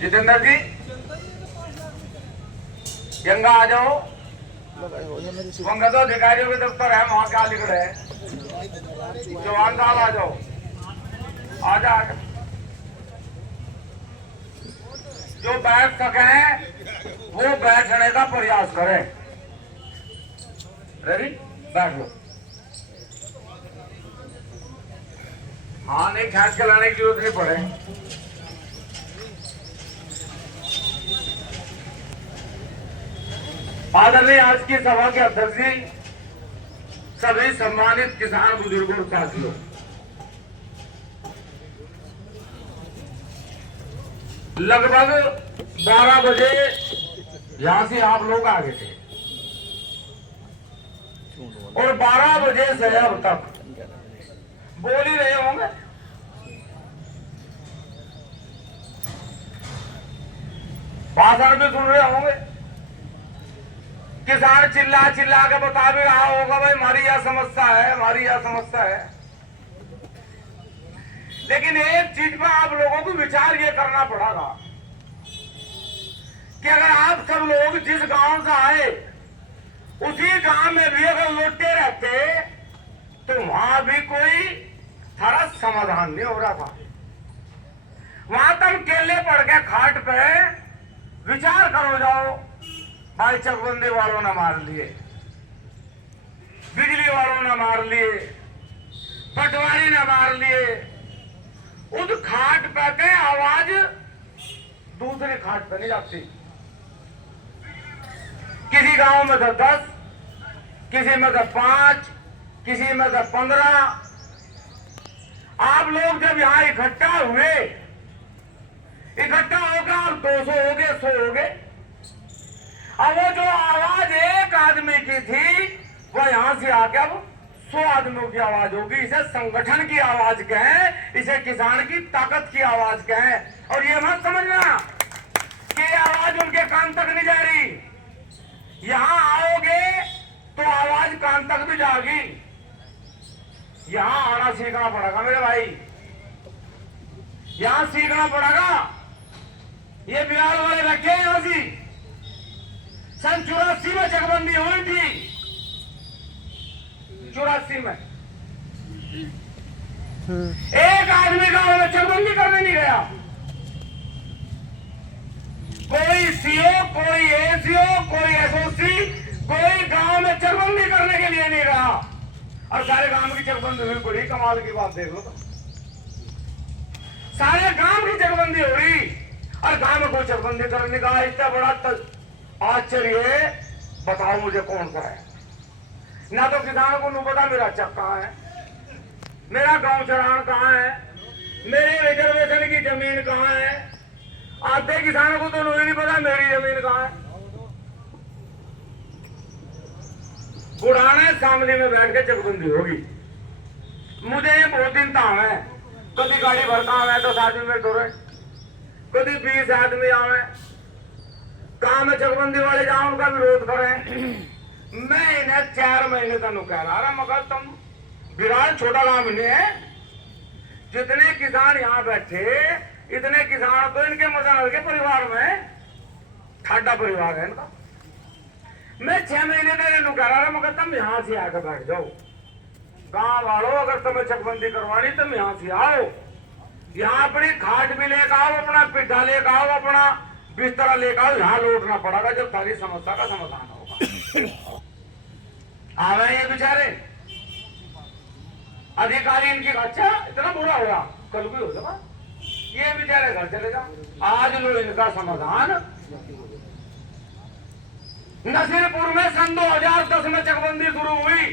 जितेंद्र जी गंगा आ जाओ। वंगा तो अधिकारियों के दफ्तर है, वहां क्या लिख रहे हैं? जवान साहब आ जाओ, आ जा। जो बैठ सके वो बैठने का प्रयास करें। रेडी, बैठ लो। हाँ, नहीं खींच के लाने की जरूरत नहीं पड़े। आदरणीय आज की सभा के अध्यक्ष जी, सभी सम्मानित किसान बुजुर्गों और साथियों, लगभग 12 बजे यहां से आप लोग आ गए थे और 12 बजे से अब तक बोल ही रहे होंगे। भाषण भी सुन रहे होंगे। किसान चिल्ला चिल्ला के बता भी रहा होगा, भाई हमारी यह समस्या है, हमारी यह समस्या है। लेकिन एक चीज पर आप लोगों को विचार ये करना पड़ेगा कि अगर आप सब लोग जिस गांव से आए उसी गांव में भी अगर लौटते रहते तो वहां भी कोई सारा समाधान नहीं हो रहा था। वहां तुम केले पड़ के खाट पे विचार करो जाओ, भाई चकबंदी वालों ने मार लिए, बिजली वालों ने मार लिए, पटवारी ने मार लिए। उस खाट पे के आवाज दूसरे खाट पे नहीं जाती। किसी गांव में तो 10, किसी में तो 5, किसी में तो 15। आप लोग जब यहां इकट्ठा हुए, इकट्ठा होगा और 200 हो गए, 100 हो गए। अब वो जो आवाज एक आदमी की थी वो यहां से आके अब 100 आदमियों की आवाज होगी। इसे संगठन की आवाज कहें, इसे किसान की ताकत की आवाज कहें। और ये मत समझना कि ये आवाज उनके कान तक नहीं जा रही। यहां आओगे तो आवाज कान तक भी जाएगी। यहां आना सीखना पड़ेगा मेरे भाई, यहां सीखना पड़ेगा। ये बिहार वाले रखे हैं यहां से। सन 84 में चकबंदी हुई थी, 84 में एक आदमी गांव में चकबंदी करने नहीं गया। कोई सीओ, कोई एसीओ, कोई एसओसी, कोई गांव में चकबंदी करने के लिए नहीं रहा। और सारे गांव की चकबंदी हुई। बड़ी कमाल की बात देख लो तो, सारे गांव की चकबंदी हो रही और गांव में कोई चकबंदी करने का इतना बड़ा आश्चर्य। बताओ मुझे कौन सा है? ना तो किसानों को नहीं पता मेरा चक कहाँ है, मेरा गांव चरान कहाँ है, मेरे रिजर्वेशन की जमीन कहाँ है। आधे किसानों को तो नहीं पता मेरी जमीन कहाँ है। पुराने सामने में बैठ के चकबंदी होगी। मुझे बहुत दिन ताम है, कभी गाड़ी भर काम है 10 आदमी में डोरे, कभी 20 आदमी आवे। काम में चकबंदी वाले जाओ उनका विरोध करें। मैं इन्हें 4 महीने तक कह रहा, मगर तुम विराट छोटा काम नहीं है। जितने किसान यहाँ बैठे इतने किसान तो इनके मदन के परिवार में ठाडा परिवार है इनका। मैं 6 महीने तक इन्हें कह रहा, मगर तुम यहाँ से आकर बैठ जाओ। गांव वालों, अगर तुम्हें चकबंदी करवानी तुम यहाँ से आओ, यहाँ अपनी खाट भी लेकर आओ, अपना पिड्ढा लेकर आओ, अपना बिस्तर लेकर आओ। यहाँ लौटना पड़ेगा जब सारी समस्या का समाधान होगा। आवे ये बेचारे अधिकारी इनकी, अच्छा इतना बुरा हुआ, कल भी हो जाएगा। ये बेचारे घर चले जाओ। आज लो इनका समाधान। नसीरपुर में सन 2010 में चकबंदी शुरू हुई।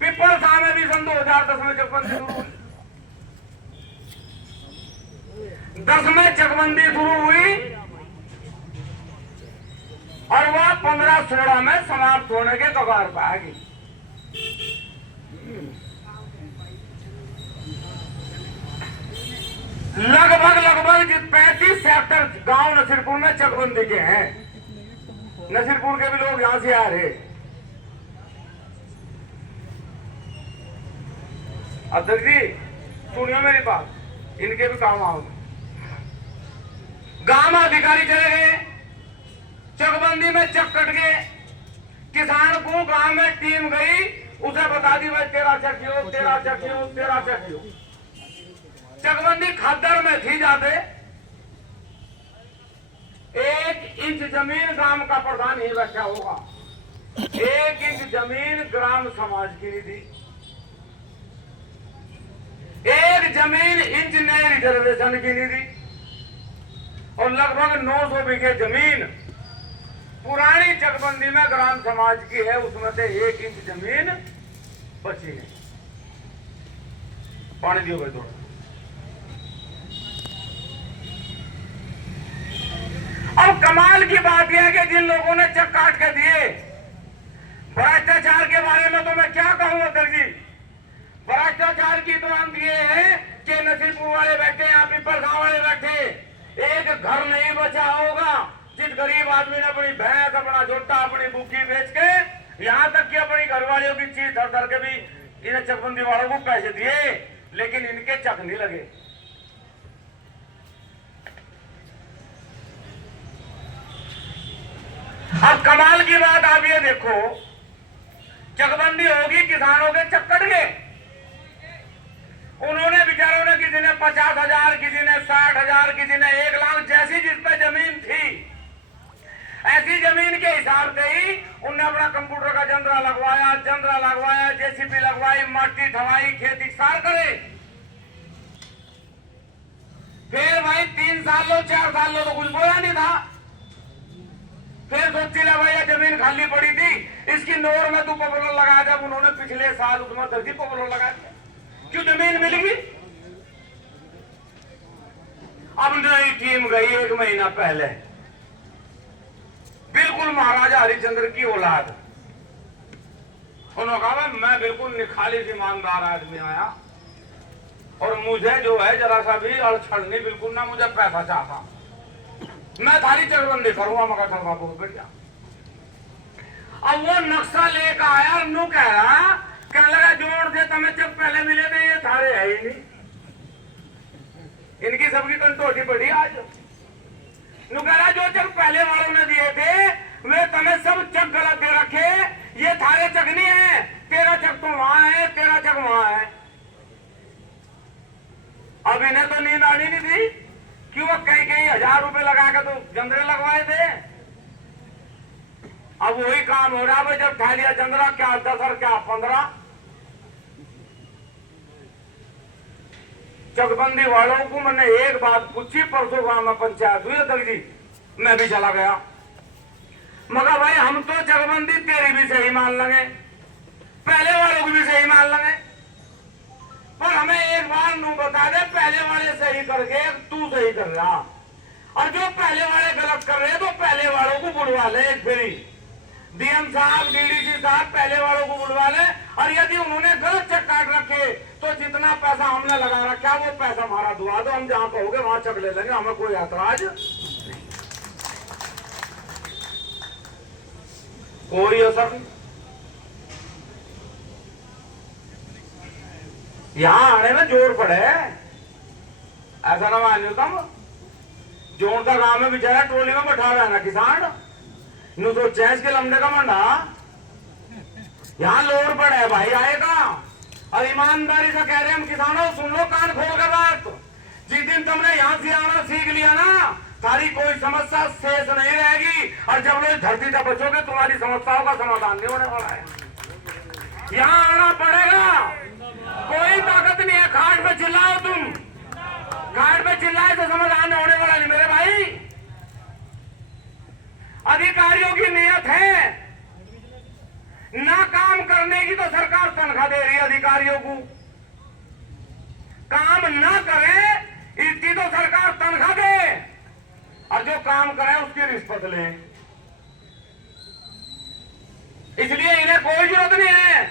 पिपलसा में भी सन 2010 में चकबंदी शुरू हुई। 10 में चकबंदी शुरू हुई और वह 15-16 में समाप्त होने के कगार पर आ गई। लगभग 35 सेक्टर गांव नसीरपुर में चकबंदी के हैं। नसीरपुर के भी लोग यहां से आ रहे। अध्यक्ष जी सुनियो मेरी बात, इनके भी काम आओ। गांव में अधिकारी चले गए, चकबंदी में चक कट गए, किसान को गांव में टीम गई, उसे बता दी भाई तेरा चकियो, तेरा चकियो, तेरा चकियो। चकबंदी खद्दर में थी जाते 1 इंच जमीन ग्राम का प्रधान ही बैठा होगा, 1 इंच जमीन ग्राम समाज की नहीं थी, 1 जमीन इंच नए रिजर्वेशन की नहीं थी, और लगभग 900 बीघे जमीन पुरानी चकबंदी में ग्राम समाज की है, उसमें से 1 इंच जमीन बची नहीं। पानी दियो भाई थोड़ा। अब कमाल की बात यह है कि जिन लोगों ने चक काट के दिए, भ्रष्टाचार के बारे में तो मैं क्या कहूं अध्यक्ष जी, भ्रष्टाचार की तो हम ये है कि नसीबपुर वाले बैठे, यहाँ पीपल गांव वाले बैठे, एक घर नहीं बचा होगा जिस गरीब आदमी ने अपनी भैंस, अपना जोटा, अपनी बुकी बेच के, यहाँ तक कि अपनी घरवालियों की चीज धर धर के भी इन्हें चकबंदी वालों को पैसे दिए, लेकिन इनके चक नहीं लगे। अब कमाल की बात आप ये देखो, चकबंदी होगी, किसानों के चक कट गए, उन्होंने बेचारों ने, किसी ने 50,000, किसी ने 60,000, किसी ने 1 लाख, जैसी जिस पे जमीन थी ऐसी जमीन के हिसाब से ही उनने अपना कंप्यूटर का जंदरा लगवाया, जेसीबी लगवाई, माटी ठवाई, खेती सार करे। फिर भाई 3 साल लो, 4 साल लो तो कुछ बोया नहीं था, फिर सोची ले भाई जमीन खाली पड़ी थी, इसकी नोर में तू पॉपुलर लगा, जब उन्होंने पिछले साल उसमें 10 पॉपुलर लगा दिया, क्यों जमीन मिल गई। अब नई टीम गई 1 महीना पहले, बिल्कुल महाराजा हरिश्चंद्र की औलाद, उन्होंने कहा मैं बिल्कुल निखालिस ईमानदार आदमी आया और मुझे जो है जरा सा भी अड़छड़ नहीं, बिल्कुल ना मुझे पैसा चाहता, मैं थारी चकबंदी करूंगा, मगर चल बाबू बढ़िया। अब वो नक्शा लेकर आया, नू कह रहा, कहने लगा जोड़ से तमें जब पहले मिले थे ये थारे है ही नहीं, इनकी सबकी कंटोटी पड़ी आज। नू कह रहा जो चक पहले वालों ने दिए थे वे तमें सब चक गलत दे रखे, ये थारे चक नहीं है, तेरा चक तो वहां है, तेरा चक वहां है। अब इन्हें तो नींद आनी नहीं थी, क्यों कहीं कहीं 1000 रुपए लगा के तो जंदरे लगवाए थे। अब वही काम हो रहा है, जब ठा लिया जंदरा, क्या 10 और क्या 15। चकबंदी वालों को मैंने एक बात पूछी, परसों गांव में पंचायत हुई अध्यक्ष जी, मैं भी चला गया, मगर भाई हम तो चकबंदी तेरी भी सही मान लेंगे, पहले वालों को भी सही मान लेंगे, पर हमें एक बार नू बता दे, पहले वाले सही करके तू सही कर रहा, और जो पहले वाले गलत कर रहे तो पहले वालों को बुलवा ले, फिर डीएम साहब, डीडीसी साहब पहले वालों को बुलवा ले, और यदि उन्होंने गलत चक काट रखे तो जितना पैसा हमने लगा रखा वो पैसा हमारा दुआ दो, हम जहां कहोगे वहां चक ले लेंगे, हमें कोई ऐतराज नहीं, कोई असर नहीं। यहां आने में जोर पड़े, ऐसा ना मान लो तुम, जोर का गांव में बेचारा ट्रोली में बैठा रहा है ना किसान, नु तो चैस के लमडे का मंडा, यहाँ लोर पड़े भाई आएगा, और ईमानदारी से कह रहे हैं हम किसानों, सुन लो कान खोल कर बात, जिस दिन तुमने यहाँ से आना सीख लिया ना, सारी कोई समस्या शेष नहीं रहेगी, और जब लोग धरती से बचोगे तुम्हारी समस्याओं का समाधान नहीं होने वाला है, यहाँ आना पड़ेगा, कोई ताकत नहीं है, खाट पे चिल्लाओ तुम, खाट पे चिल्लाए तो समाधान होने वाला नहीं मेरे भाई। अधिकारियों की नियत है ना काम करने की, तो सरकार तनख्वाह दे रही है अधिकारियों को, काम ना करे इसकी तो सरकार तनख्वाह दे, और जो काम करे उसकी रिश्वत ले, इसलिए इन्हें कोई जरूरत नहीं है।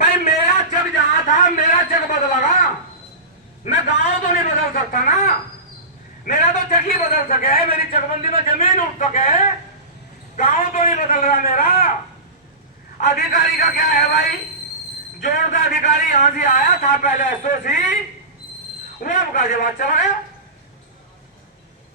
भाई मेरा चक जहां था मेरा चक बदला, मैं गांव तो नहीं बदल सकता ना, मेरा तो चक ही बदल सके, मेरी चकबंदी में जमीन उठ सके, गांव तो नहीं बदल रहा मेरा। अधिकारी का क्या है भाई, जोड़ का अधिकारी यहां से आया था पहले एसओसी, वो अब गाजियाबाद चला गया,